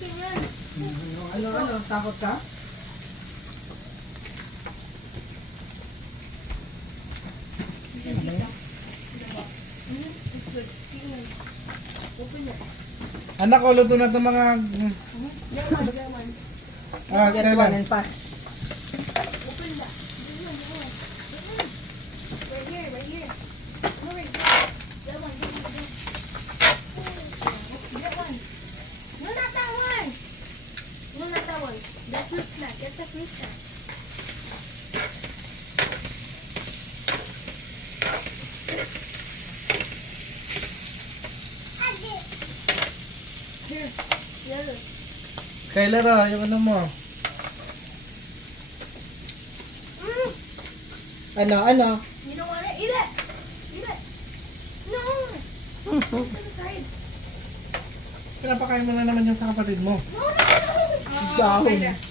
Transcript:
akin yan. Ano, takot ka? Open it. Anak, ulo doon na itong mga... Yaman. kailan? pa. Open that. Right here, right here. No, right there. That one, that one, that one. That one. No, not that one. No, not that one. That's fruit snack. That's a fruit snack. Here. The other. Kailan yung ano mo? Ano? You don't want it? Eat it. Eat it. No. Put it aside. Pinapakain mo na naman yung sa kapatid mo. No, no, no, no. Dahon.